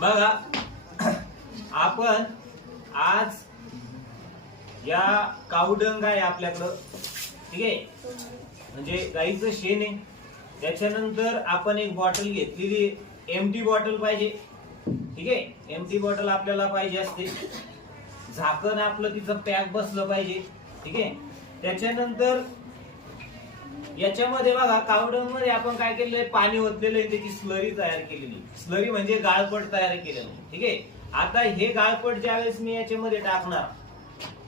बघा आपण आज या कावडंग आहे आपल्याकडं, ठीक आहे, म्हणजे गाईचं शेण आहे. त्याच्यानंतर आपण एक बॉटल घेतलेली, एम्प्टी बॉटल पाहिजे, ठीक आहे. एम्प्टी बॉटल आपल्याला पाहिजे असते. झाकण आपलं तिचं पॅक बसलं पाहिजे, ठीक आहे. त्याच्यानंतर याच्यामध्ये बघा कावडंग मध्ये आपण काय केलेलं आहे, पाणी ओतलेलं आहे, त्याची स्लरी तयार केलेली. स्लरी म्हणजे गाळपट तयार केलेलं, ठीक आहे. आता हे गाळपट ज्यावेळेस मी याच्यामध्ये टाकणार,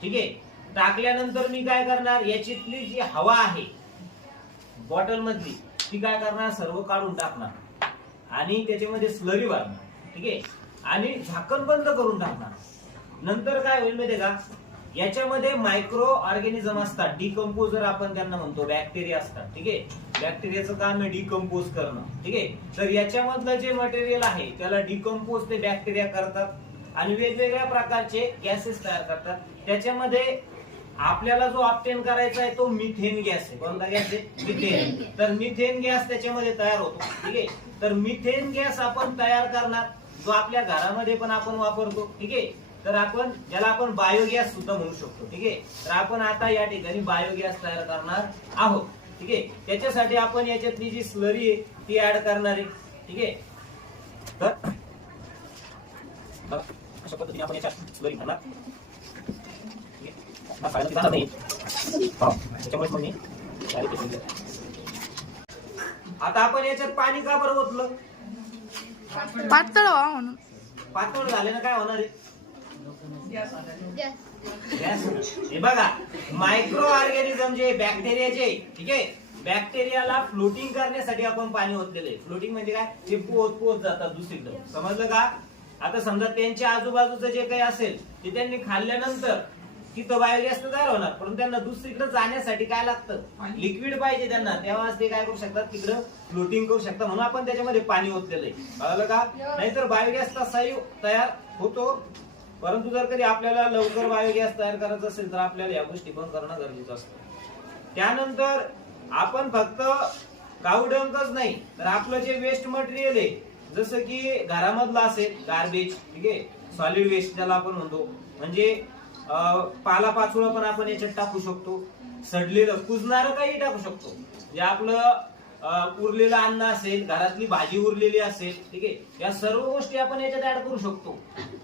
ठीक आहे, टाकल्यानंतर मी काय करणार, याच्यातली जी हवा आहे बॉटल मधली ती काय करणार, सर्व काढून टाकणार आणि त्याच्यामध्ये स्लरी भरणार, ठीक आहे, आणि झाकण बंद करून टाकणार. नंतर काय होईल माहितीये का, याच्यामध्ये मायक्रो ऑर्गॅनिझम असतात, डिकम्पोजर आपण त्यांना म्हणतो, बॅक्टेरिया असतात, ठीक आहे. बॅक्टेरियाचं काम आहे डिकम्पोज करणं, ठीक आहे. तर याच्यामधलं जे मटेरियल आहे त्याला डिकम्पोज ते बॅक्टेरिया करतात आणि वेगवेगळ्या प्रकारचे गॅसेस तयार करतात. त्याच्यामध्ये आपल्याला जो ऑब्टेन करायचा आहे तो मिथेन गॅस आहे. कोणता गॅस आहे? मिथेन. तर मिथेन गॅस त्याच्यामध्ये तयार होतो, ठीक आहे. तर मिथेन गॅस आपण तयार करणार, जो आपल्या घरामध्ये पण आपण वापरतो, ठीक आहे. तर आपण ज्याला आपण बायोगॅस सुद्धा म्हणू शकतो, ठीक आहे. तर आपण आता या ठिकाणी बायोगॅस तयार करणार आहोत, ठीक आहे. त्याच्यासाठी आपण याच्यातली जी स्लरी आहे ती ऍड करणार आहे, ठीक आहे. तर अशा पद्धतीने आपण याच्यात स्लरी भरणार. आता आपण याच्यात पाणी का बरं ओतलं? पातळ व्हावं म्हणून. पातळ झाले ना काय होणार आहे? हे बघा मायक्रो ऑर्गॅनिझम जे बॅक्टेरियाचे, ठीक आहे, बॅक्टेरियाला फ्लोटिंग करण्यासाठी आपण पाणी ओतलेलं आहे. फ्लोटिंग म्हणजे काय, ते पोहत जातात दुसरीकडे, समजलं का. आता समजा त्यांच्या आजूबाजूचं जे काही असेल ते त्यांनी खाल्ल्यानंतर तिथं बायोगॅस तयार होणार, पण त्यांना दुसरीकडे जाण्यासाठी काय लागतं, लिक्विड पाहिजे त्यांना, तेव्हा ते काय करू शकतात, तिकडं फ्लोटिंग करू शकतात. म्हणून आपण त्याच्यामध्ये पाणी ओतलेलं आहे, कळलं का. नाहीतर बायोगॅस तसाही तयार होतो, परंतु जर कधी आपल्याला लवकर बायोगॅस तयार करायचं असेल तर आपल्याला या गोष्टी पण करणं गरजेचं असतं. त्यानंतर आपण फक्त कावडंगच नाही तर आपलं जे वेस्ट मटेरियल आहे, जसं की घरामधलं असेल गार्बेज, ठीक आहे, सॉलिड वेस्ट ज्याला आपण म्हणतो, म्हणजे पालापाचोळा पण आपण याच्यात टाकू शकतो, सडलेलं कुजणारं काही टाकू शकतो. जे आपलं उरलेलं अन्न असेल, घरातली भाजी उरलेली असेल, ठीक आहे, या सर्व गोष्टी आपण याच्यात ऍड करू शकतो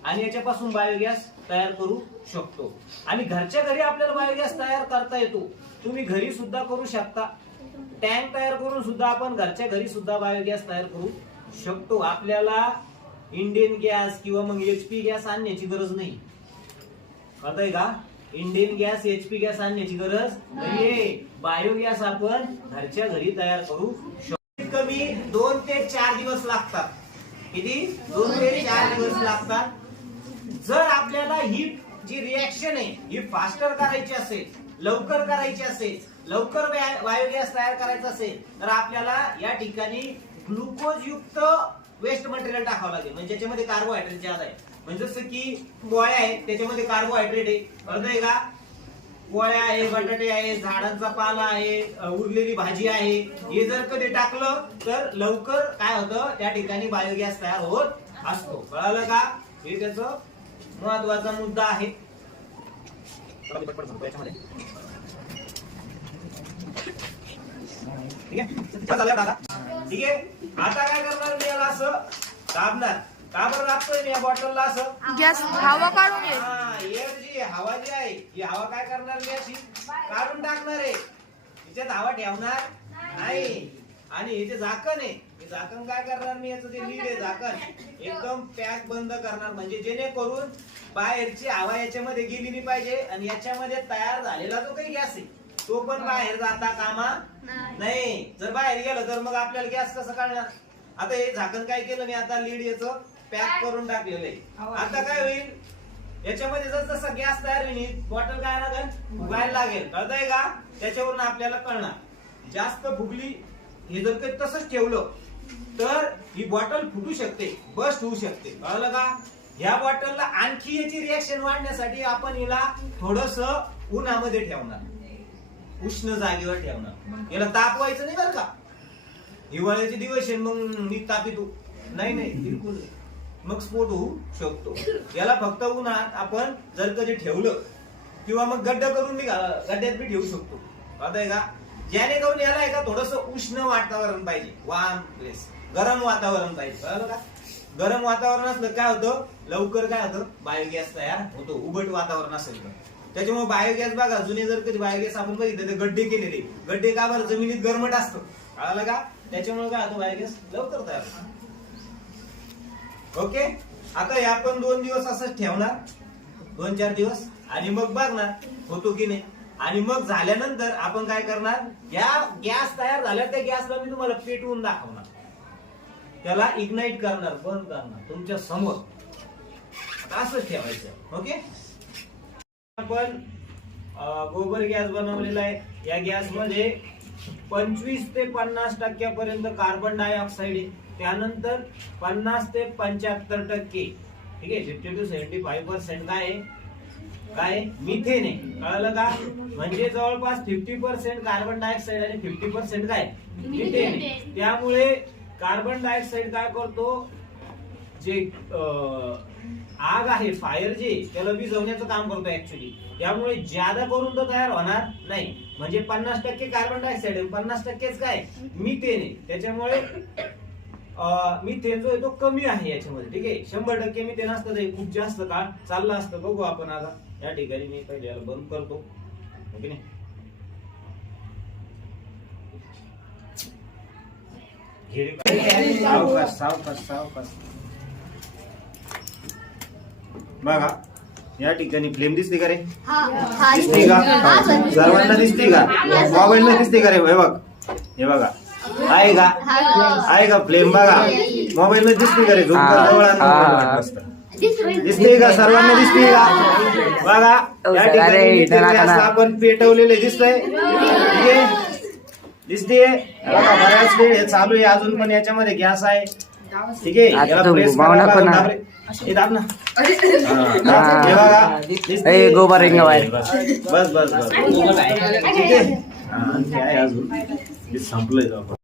आणि याच्यापासून बायोगॅस तयार करू शकतो. आणि घरच्या घरी आपल्याला बायोगॅस तयार करता येतो, तुम्ही घरी सुद्धा करू शकता. टँक तयार करून सुद्धा आपण घरच्या घरी सुद्धा बायोगॅस तयार करू शकतो. आपल्याला इंडियन गॅस किंवा मग HP गॅस आणण्याची गरज नाही, कळतंय का. इंडियन गॅस, HP गॅस आणण्याची गरज नाहीये. बायोगॅस आपण घरच्या घरी तयार करू शकतो. कमी 2 ते 4 दिवस लागतात. किती? 2 ते 4 दिवस लागतात. जर आपल्याला ही जी रिएक्शन आहे ही फास्टर करायची असेल, लवकर करायची असेल, लवकर बायोगॅस तयार करायचा असेल तर आपल्याला या ठिकाणी ग्लुकोज युक्त वेस्ट मटेरियल टाकावं लागेल. म्हणजे त्याच्यामध्ये कार्बोहायड्रेट ज्यादा आहे, म्हणजे जसं की पोळ्या आहेत त्याच्यामध्ये कार्बोहायड्रेट आहे, कळतंय का. पोळ्या आहे, बटाटे आहे, झाडांचा पाला आहे, उरलेली भाजी आहे, हे जर कधी टाकलं तर लवकर काय होतं, त्या ठिकाणी बायोगॅस तयार होत असतो, कळालं का. हे त्याचं महत्वाचा मुद्दा आहे. ठीक आहे, ठीक आहे. आता काय करणार मी, याला असं दाबणार. का बरं दाबतोय मी या बॉटलला असं, गॅस हवा काढून येईल. एअर जी हवा जी आहे ही हवा काय करणार मी अशी काढून टाकणार आहे, तिच्यात हवा ठेवणार नाही. आणि हे जे झाकण आहे, हे झाकण काय करणार मी, याचं जे लीड आहे झाकण एकदम पॅक बंद करणार, म्हणजे जेणेकरून बाहेरची हवा याच्यामध्ये गेली नाही पाहिजे आणि याच्यामध्ये तयार झालेला जो काही गॅस आहे तो पण बाहेर जाता कामा नाही. जर बाहेर गेलं तर मग आपल्याला गॅस कसं काढणार. आता हे झाकण काय केलं मी, आता लीड याचं पॅक करून टाकलेलं आहे. आता काय होईल, याच्यामध्ये जर जसा गॅस तयार होईल बॉटल काय लागेल, फुगायला लागेल, कळतंय का. त्याच्यावरून आपल्याला कळणार जास्त फुगली, हे जर काही तसंच ठेवलं तर ही बॉटल फुटू शकते, बस्ट होऊ शकते, कळलं का. ह्या बॉटलला आणखी याची रिएक्शन वाढण्यासाठी आपण हिला थोडस उन्हामध्ये ठेवणार, उष्ण जागेवर ठेवणार. याला तापवायचं नाही बरं का, हिवाळ्याचे दिवस आहे मग मी तापितो नाही, बिलकुल मग स्फोट होऊ शकतो. याला फक्त उन्हात आपण जर कधी ठेवलं किंवा मग गड्डा करून गड्ड्यात बी ठेवू शकतो. कळतंय का? जेणेकरून याला आहे का थोडस उष्ण वातावरण पाहिजे, वार्म प्लेस, गरम वातावरण पाहिजे. कळलं का? गरम वातावरण असलं काय होतं, लवकर काय होतं, बायोगॅस तयार होतो. उबट वातावरण असेल तर त्याच्यामुळे बायोगॅस बघा, जुने जर कधी बायोगॅस आपण बघितलं तर गड्डे केलेले, गड्डे का बरं, जमिनीत गरमट असतं. कळलं का? त्याच्यामुळे काय होतं, बायोगॅस लवकर तयार होतो. ओके, आता हे आपण 2 दिवस असंच ठेवणार, 2-4 दिवस, आणि मग बघणार होतो की नाही. आणि मग झाल्यानंतर आपण काय करणार, या गॅस तयार झाल्या त्या गॅसला मी तुम्हाला पेटवून दाखवणार, त्याला इग्नाइट करणार, बंद करणार तुमच्या समोर. असंच ठेवायचं. ओके, आपण गोबर गॅस बनवलेला आहे. या गॅस मध्ये 25 ते 50% कार्बन डायऑक्साईड आहे. त्यानंतर 50 ते 75%, ठीक आहे, 50 to 75% काय मिथेन आहे. कळलं का? म्हणजे जवळपास 50% कार्बन डायऑक्साईड आणि 50% काय मिथेन आहे. त्यामुळे कार्बन डायऑक्साईड काय करतो, जे आग आहे, फायर जे, त्याला विझवण्याचं काम करतो ऍक्च्युली. त्यामुळे ज्यादा करून तो तयार होणार नाही. म्हणजे 50% कार्बन डायऑक्साईड आहे, 50%च काय मिथेन आहे. त्याच्यामुळे मिथेन जो आहे तो कमी आहे याच्यामध्ये. ठीक आहे, 100% मिथेन असतं ते खूप जास्त काळ चाललं असतं. बघू आपण आता या ठिकाणी. मी पहिले याला बंद करतो. ओके नाही, सावकाश. बघा या ठिकाणी फ्लेम दिसते का रे? दिसते का? सर्वांना दिसते का? मोबाईलला दिसते का रे? हे बघा, आहे का फ्लेम? बघा मोबाईल मध्ये दिसते का रे? दिसते का? सर्वांना दिसते का? बघा या ठिकाणी आपण पेटवलेले दिसतंय. दिसते बघा, बऱ्याच वेळ हे चालू आहे अजून पण याच्यामध्ये गॅस आहे. ठीक आहे, याला प्रेस करा. हे दाब ना. हे बघा, दिसते. बस. ठीक आहे, अजून संपलंय.